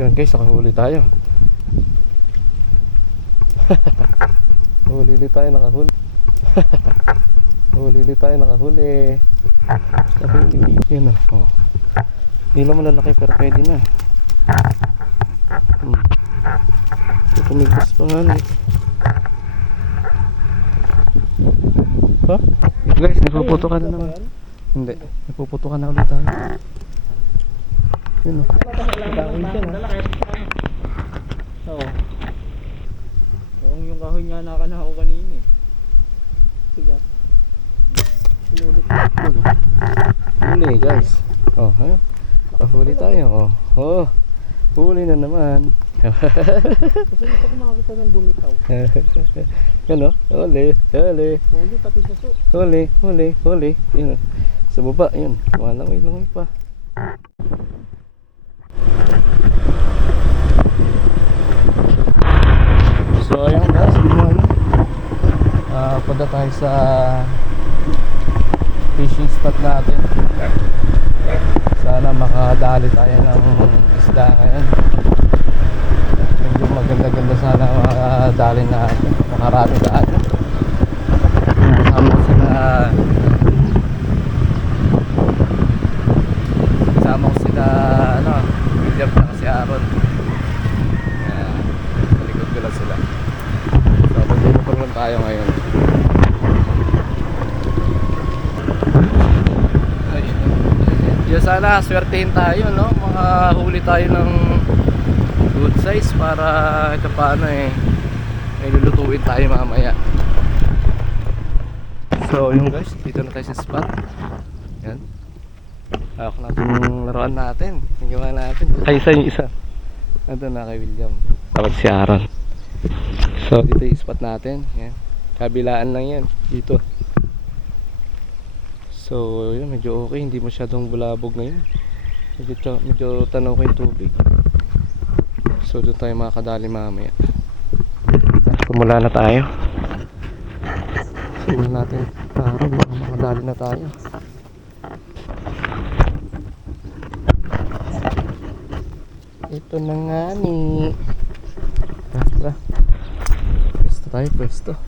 Yan guys, nakahuli tayo. Huli tayo, nakahuli. Huli tayo, nakahuli. Nakahuli. Yan o. Hindi lang malalaki pero pwede na. Tumigos pa nga na. Ha? Guys, napuputo ka na naman. Hindi, napuputo ka na ulit tayo. Yun o. Oo. Yung kahoy nga nakanako kanina eh. Sigat. Sinulit. Huli guys. Oh, ha? Huli tayo. Oh. Huli na naman. Kasi hindi ko makakita ng bumitaw. Yan o. Huli. Huli pati sa so. Huli. Yun. Sa baba, yun. Langoy pa. So ayun guys, punta tayo sa fishing spot natin. Sana makadali tayo ng isda ngayon. Medyo maganda-ganda sana makadali natin, makarami tayo. Kasama ko sila William na si Aaron. Sa likod ko lang sila. So mag-motor lang tayo ngayon. Yung sana swertein tayo, no? Makahuli tayo ng good size para ito paano may lulutuin tayo mamaya. So yun guys, dito na tayo sa spot. Yan. Hawak natin yung laruan natin. Yung gawa natin. Ay, isa. Nandun na kay William. Tawag si Aaron. So dito yung spot natin. Yan. Kabilaan lang yan. Dito. So yun, medyo okay. Hindi masyadong bulabog ngayon. Medyo tanaw ko yung tubig. So doon tayo makakadali mamaya. Pumula na tayo. Simulan natin. Para makadali na tayo. Ito na nga ni. Tara. Pwesto.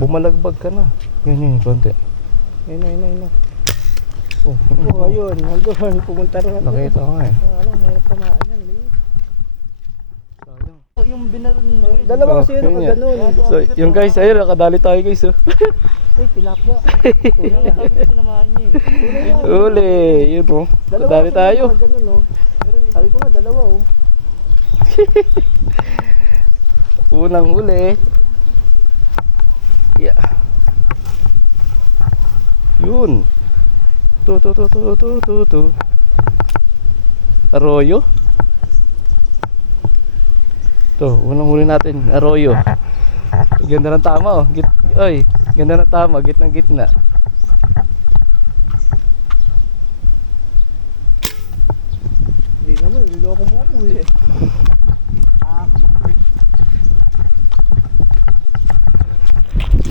Bumalagbag ka na. Yun, konti. Ayun. Oh, ayun. Nandun. Pumunta rin. nakita ko nga eh. Alam, hirap tamaan yan. Yung binaron mo. Dalawa kasi yun yun ganun. So, yung guys, ayun, nakadali tayo guys. Oh. Ay, tilapia. Sabi ko sinamahan niya eh. Uli, yun oh. Nakadali tayo. Ganun, oh. Sabi ko nga, dalawa oh. Unang huli. Yeah. Yun. To. Arroyo. To, unang huli natin, arroyo. Ganda ng tama oh. Ganda ng tama, gitna. Hindi naman, niloko mo ako eh.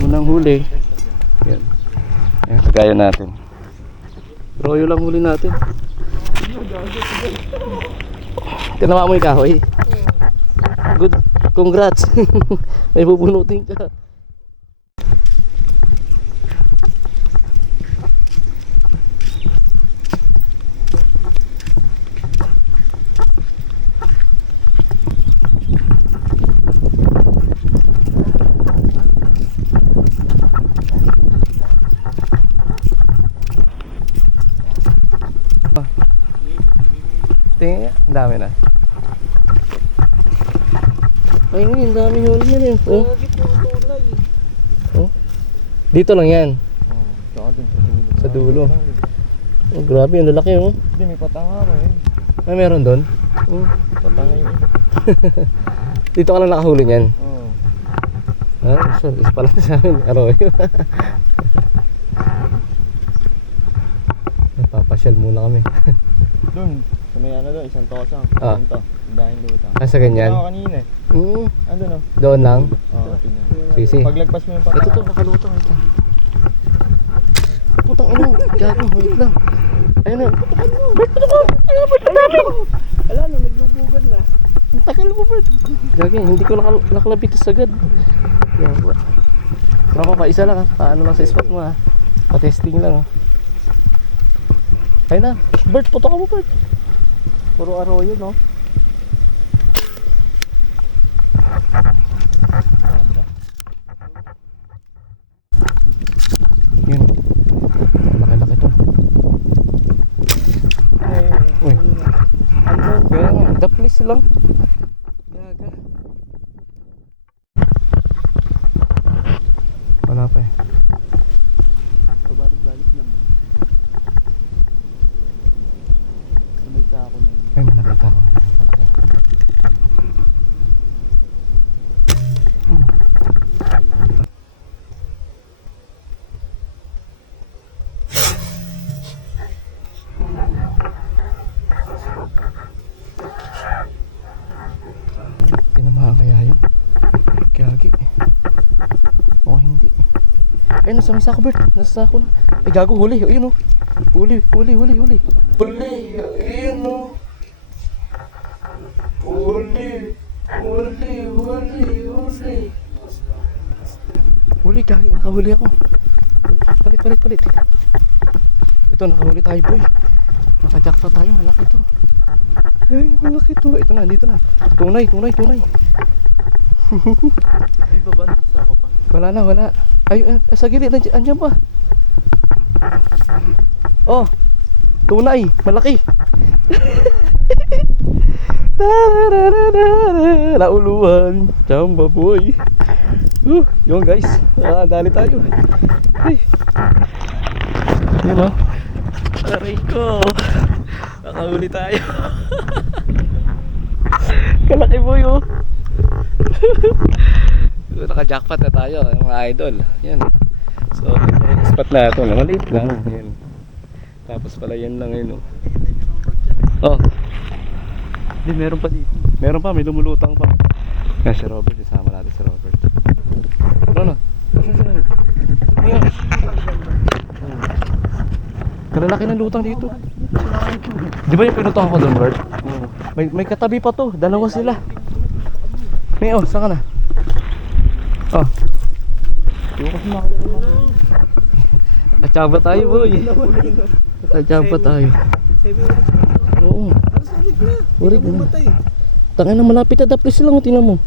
Unang huli. Yan. Yan, kagaya natin. Arroyo lang huli natin. Tinama mo yung kahoy. Good, congrats. May bubunutin ka. Tingnan, ang dami na. Ay, ang dami huli niya rin. Oh. Oh. Dito lang yan. Tsaka dun Sa dulo. Oh, grabe, ang lalaki oh. Hindi, may patanga ba eh. Ay, meron doon? Patangay yun. Dito ka lang nakahuli niyan. Oo. Ah, so, is pala sa amin, arroyo. Papasyal muna kami. Doon, sa may ano doon, isang tosang. Ah. Ito, dahil lutang. Ah, sa ganyan? Ako kanina eh. Ando no? Doon lang? Oo, tignan. Sige, sige. Paglagpas mo yung patang. Ito to, nakalutang. Ito. Putang ina, gago, wait lang. Ayun na. Bert, puto ko! Ayun, Bert, Ala na, naglubugan na. ang tagal mo, Bert. Gagi, hindi ko nakalabitis agad. Yawa. Pero pa, isa lang ha. Paano lang sa spot mo ha. Pa-testing lang ha. Ayun na. Bert, puto ka mo, Bert. Puro arroyo, no? Yun. Laki-laki to. Uy. Kaya nga, the place lang. Gaga. Wala pa eh. Pabalik-balik lang. Sumita ako na yun. Ay, may nakita ko. Malaki. Tinamaan kaya yun? Gagi. O hindi. Ay, nasa may sako, Bert. Nasa sako na. Ay, gago, huli. Ayun o. Huli. Huli. Ayun o. Huli, gagi. Nakahuli ako. Palit. Ito, nakahuli tayo, boy. Nakajakta tayo. Malaki to. Ay, malaki to. Ito na, dito na. Tunay. Ay, baba, nasa ako pa. Wala. Ay, sa gilid, andyan pa. Oh, tunay, malaki. Nauluhan, chamba boy. Yun guys, dali tayo. Ay. Yun o. Aray ko. Nakahuli tayo. Kalaki boy oh. Naka-jackpot na tayo, mga idol. Yan. So, ito yung spot na ito. Maliit lang. Yan. Tapos pala yan lang yun. Oh. Hindi, meron pa dito. Meron pa, may lumulutang pa. Yan si Robert, isama natin si Robert. Ano? Asan sila? Ayan. Kalalaki ng lutang dito. Di ba yung pinutang ko doon, Bert? May katabi pa to. Dalawa sila. May saan ka na? Oh. Kachamba tayo, boy. Kachamba tayo. Oo. Urig na. Tangin na, malapit na. Daplis lang, tingnan mo.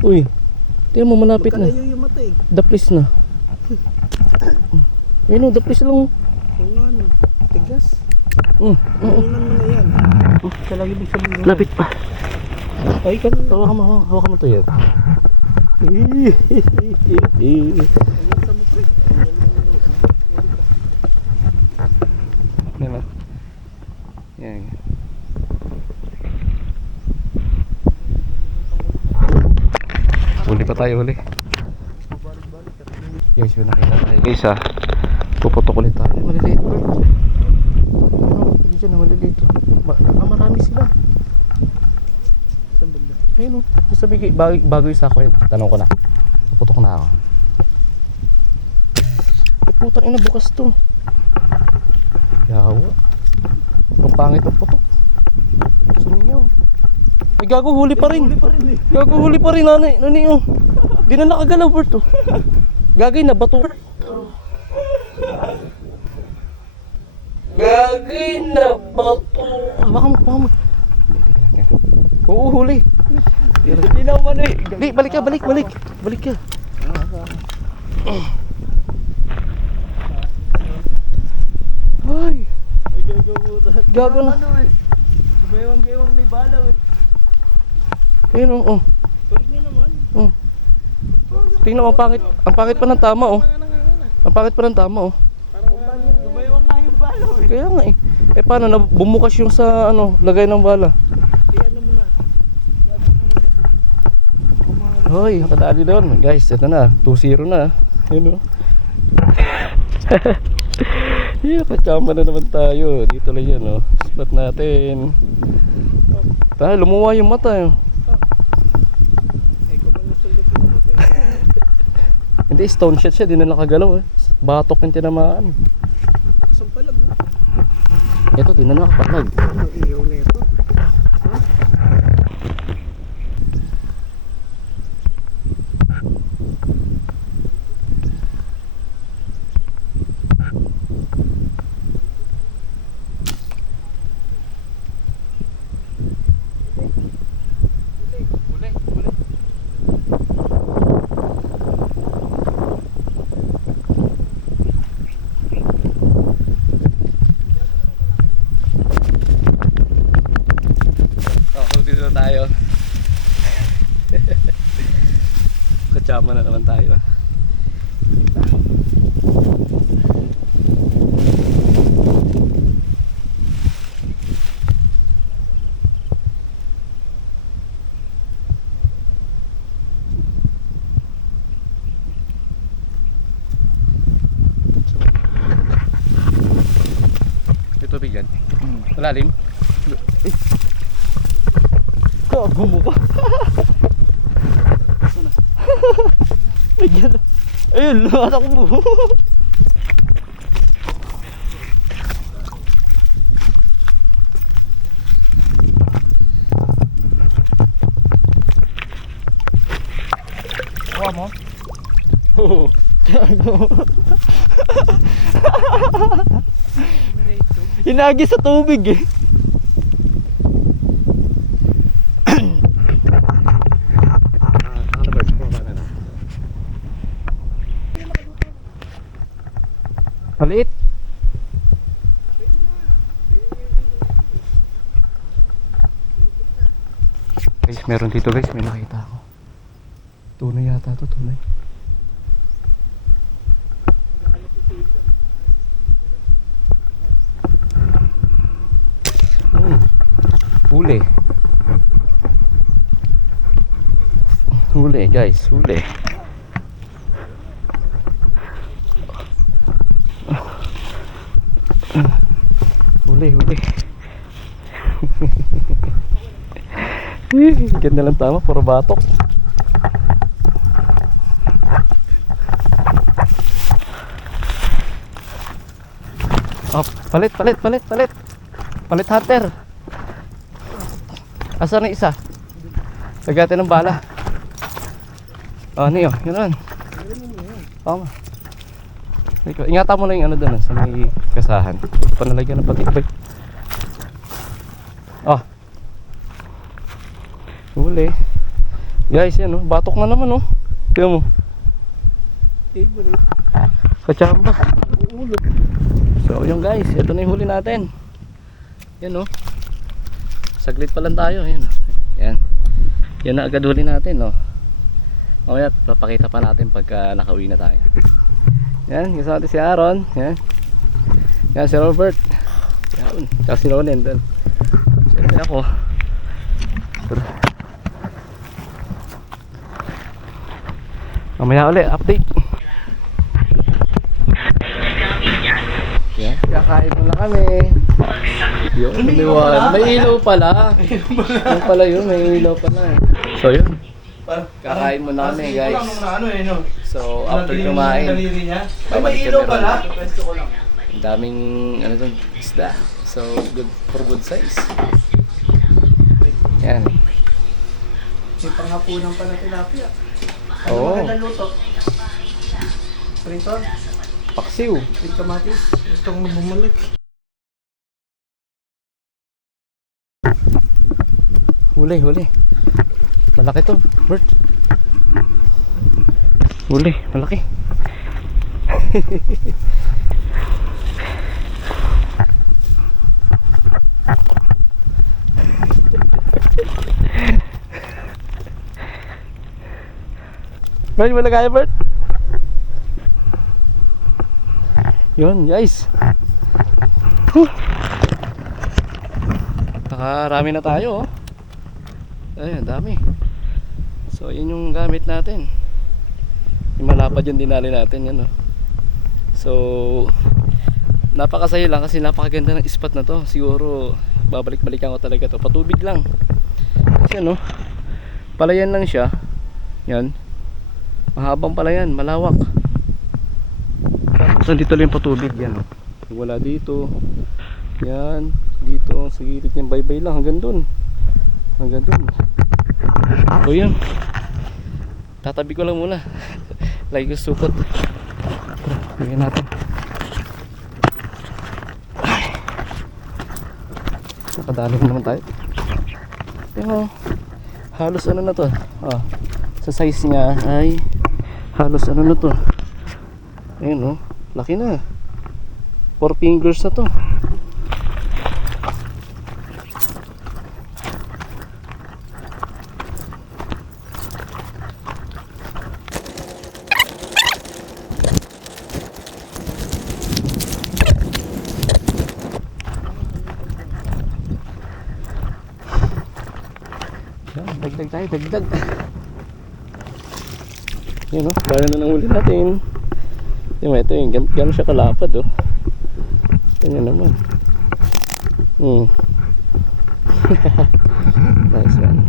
Uy. Tingnan mo, malapit na. Daplis na. Ayun o, daplis lang. Tigas. Oo. Inan mo na yan. Kalagi din sa mundo. Lapit pa. Ay, kan. Hawakan mo to yan. Diba? Yan. Huli pa tayo, huli. Guys, may nakita tayo guys ha. Puputok ulit tayo. Maliliit pa. Hindi dyan na maliliit. Marami sila. Saan banda? Ayun o. Sabi bago yung sako yun. Tanong ko na. Puputok na ako. Putang ina, bukas to. Yawa. Ang pangit ng putok. Sumingaw. Ay, gago, huli pa rin. Gago, huli pa rin, nanay. Nanay, oh. Di na nakagalaw, Bert, oh. Gagay na, bato. Gagay na, bato. Baka mo. Oo, huli. Hindi na man eh. Di, balik ka. Balik ka. Ay. Ay, gagamutan. Gago na. Ano eh. Gumewang-gewang may balaw eh. Ayun, oh. Tulig na naman. Oh. Tingnan mo, ang pangit pa ng tama, oh. Ang pangit pa ng tama, oh. Gumewang nga yung balaw eh. Kaya nga eh. Eh paano, bumukas yung sa ano, lagay ng bala. Kaya Hoy, nakadali doon. Guys, ito na. 2-0 na. Yun o. Yeah, kachamba na naman tayo. Dito lang yan o. Spot natin. Tayo, lumuwa yung mata yun. Ikaw ba nasulot ko naman Hindi, stone shot siya. Di na nakagalaw eh. Batok yung tinamaan. Sampalag mo. Ito, di na nakapalag. Ang iyaw na ito. Dito na tayo. Kachama na naman tayo. Ito bigyan. Malalim. Gago mo ka. Bigyan. Ayun, lakas ako mo. Kuha mo? Oo. Gago. Hinagi sa tubig eh. Maliit. Guys, meron dito guys, may nakita ako. Tunay yata to, tunay. Huli. Huli guys, huli. Huli. Ganda lang tama, puro batok. Oh, palit. Palit hunter. Asan na isa? Lagatin ng bala. Oh, niyo, yun. Tama. Ingatan mo lang yung ano doon sa may kasahan. Panalagyan ng patibay. Oh. Huli. Guys, yan oh. Batok na naman oh. Tignan mo. Favorite. Kachamba. Uulot. So yun guys, ito na yung huli natin. Yan oh. Saglit pa lang tayo. Yan oh. Yan. Yan na agad huli natin oh. Mamaya papakita pa natin pagka nakauwi na tayo. Yan, kasama natin si Aaron. Yan. Yan si Robert. Yan. Tsaka si Ronen doon. Siyempre ako. Mamaya ulit, update. Yan, kakain muna kami. Yung umiwan. May ilaw pala. Yung pala yun, may ilaw pala. So yun. Kakain muna kami guys. So after kumain, May ilaw pala. ang daming ano dun, isda. So good for good size. Yan. May panghapunan pa na tilapia. Oo. Magandang luto. Prito. Paksiw. With kamatis. Itong bumalik. Huli. Malaki to, Bert. Huli, malaki. Bert, wala kaya, Bert? Yun, guys. Nakarami na tayo, oh. Ayun, dami. So yun yung gamit natin. Yung malapad yung dinali natin yan, no? So napakasaya lang kasi napakaganda ng spot na to. Siguro babalik-balikan ko talaga to. Patubig lang. Kasi ano, palayan lang siya. Yan. Mahabang palayan, malawak. Tapos nandito lang yung patubig yan, no? Wala dito. Yan, dito sa gilid niyan, bye-bye lang hanggang dun. Hanggang dun. So yan. Tatabi ko lang muna. Lagi ko supot. Tingnan natin. Nakadali naman tayo. Yung halos ano na to, sa size niya ay halos ano na to, ayun, laki na, 4 fingers na to. Dagdag tayo, dagdag. Yan, bayan na nang huli natin. Ito yung gano'n siya kalapad, ganyan naman. Nice one.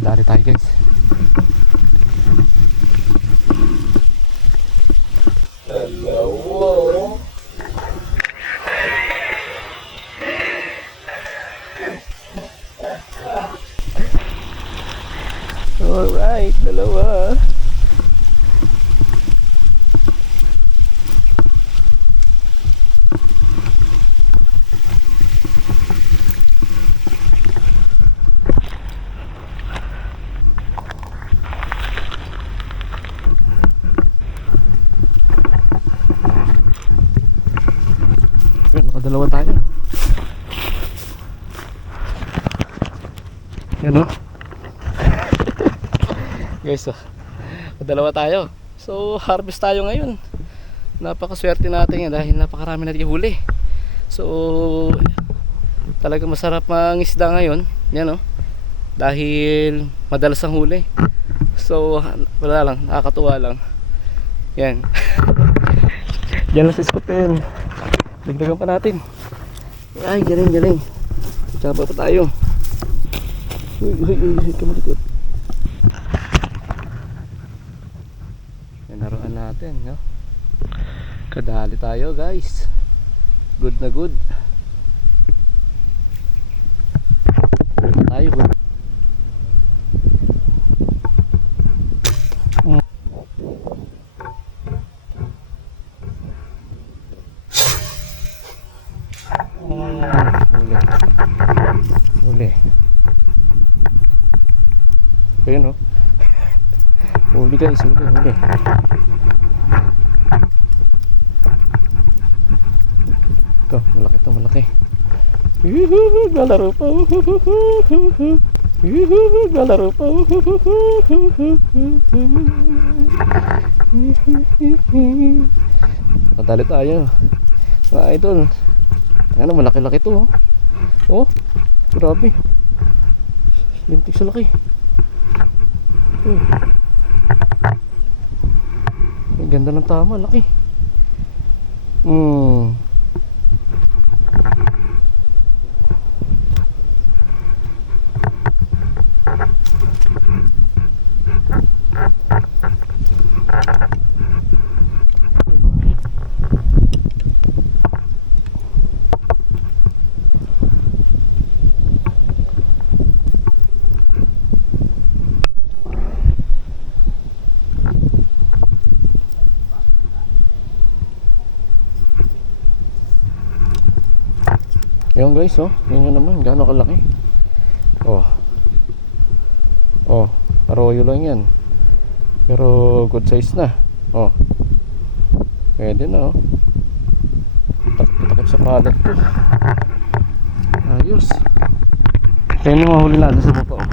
Dali tayo, guys. Hello. Alright, dalawa. Nakadalawa tayo. Yan, guys, nakadalawa tayo. So harvest tayo ngayon. Napakaswerte natin yan dahil napakarami natin huli. So talaga masarap ang isda ngayon. Yan, dahil madalas ang huli. So wala lang, nakakatuwa lang. Yan. Yan lang sa spot na yan. Dagdagan pa natin. Ay, galing, galing. Tsaba pa tayo. Uy, kamalikot. Yan, naroon natin, kadali tayo, guys. Good na good. Good tayo, good. Huli. Ayun, huli, guys, huli. Ito, malaki to, malaki. Galaro pa. Galaro pa. Nadali tayo, mga idol. Ano, malaki-laki to, grabe. Lintik sa laki. Ang ganda ng tama, laki. Yung guys, yun yun naman, gaano kalaki. Arroyo lang yan. Pero good size na. Oh. Pwede na, oh. Takip sa padat ko. Ayos. Yan yung mahuli natin sa baba, oh.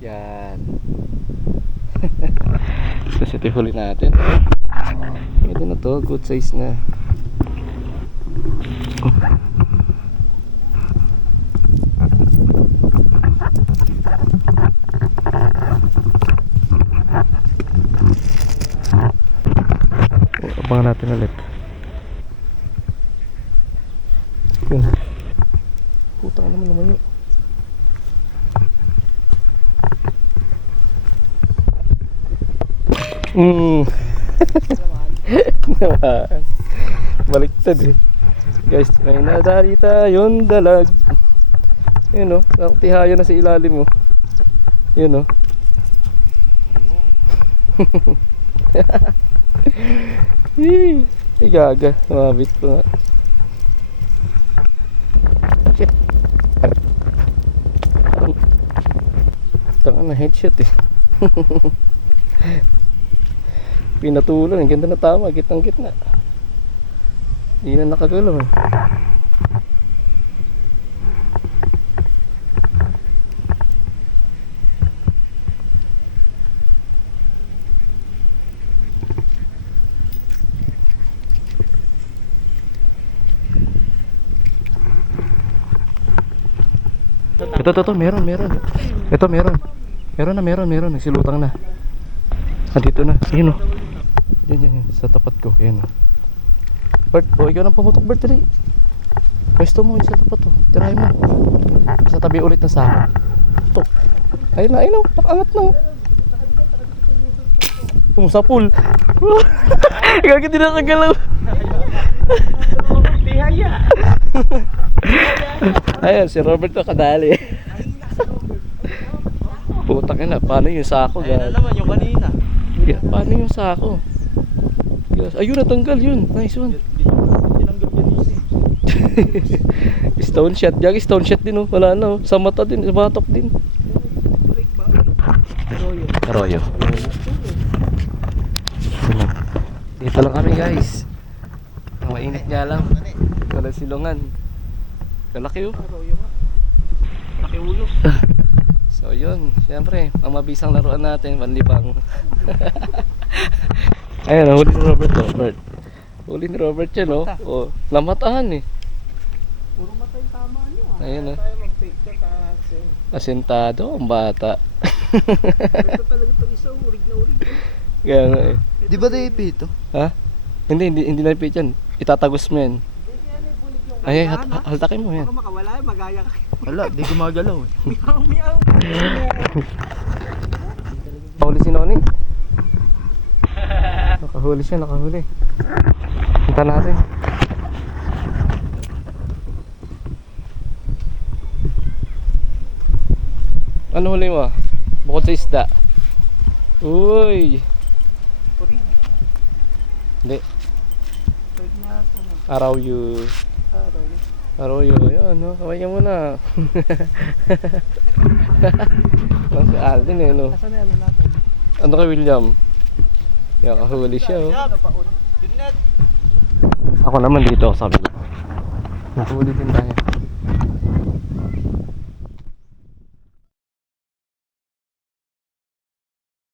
Yan. Tapos ito yung huli natin. Pwede na to, good size na. Abangan natin ulit. Yun. Putang naman lumayo. Naman. Baliktad eh. Guys, may nadali tayong dalag. Yun o, nakatihayan na sa ilalim mo. Yun o. Ay gaga, namabit ko nga. Shit. Tanga na headshot eh. Pinatulan, ganda na tama, gitang gitna. Hindi na nakagalaw eh. Ito, meron. Ito, meron. Nagsilutang na. Dito na. Ayun o. Yan. Sa tapat ko. Ayun o. Bert, ikaw nang pumutok, Bert. Dali. Pwesto mo sa tapat o. Tirahin mo. Sa tabi ulit ng sako. Ito. Ayun na. Nakangat na. Pumusapul. Gagawin din nakagalaw. Tihaya. Ayan, si Robert na kadali. Putang ina, paano yung sako, guys? Ayan na naman yung kanina. Yeah, paano yung sako? Yes. Ayun, natanggal yun. Nice one. Tinanggap yan easy. Stone shot. Jagi stone shot din, oh. Wala na, oh. Sa mata din, sa batok din. Arroyo. Dito lang kami, guys. Ang mainit nga lang. Wala silungan. Kalaki, oh. Nakiulo. So yun, siyempre, ang mabisang laruan natin, manlibang. Ayan, nahuli ni Robert, Robert. Huli ni Robert yan, oh. Oh, namatahan eh. Puro matay tama niyo ah. Ayun, oh. Tayo mag-take ka kasi. Asentado, ang bata. Ito talaga itong isa, urig na urig. Kaya nga eh. Di ba DP ito? Ha? Hindi na ipit yan. Itatagos mo yan. Ay, haltakin mo yan. Baka makawala eh, magaya ka. Wala, di gumagalaw eh. Meow. Nakahuli si Noni. Nakahuli siya, nakahuli. Punta natin. Ano huli mo? Bukod sa isda. Uy! Urig. Hindi. Urig na ako. Arroyo. Arroyo. Yan, no? Kaway ka muna. Si Alvin eh, no? Nasaan na yan natin? Ano kay William? Yan, kahuli siya, oh. Yun net. Ako naman dito, sabi ko. Nakahuli din tayo.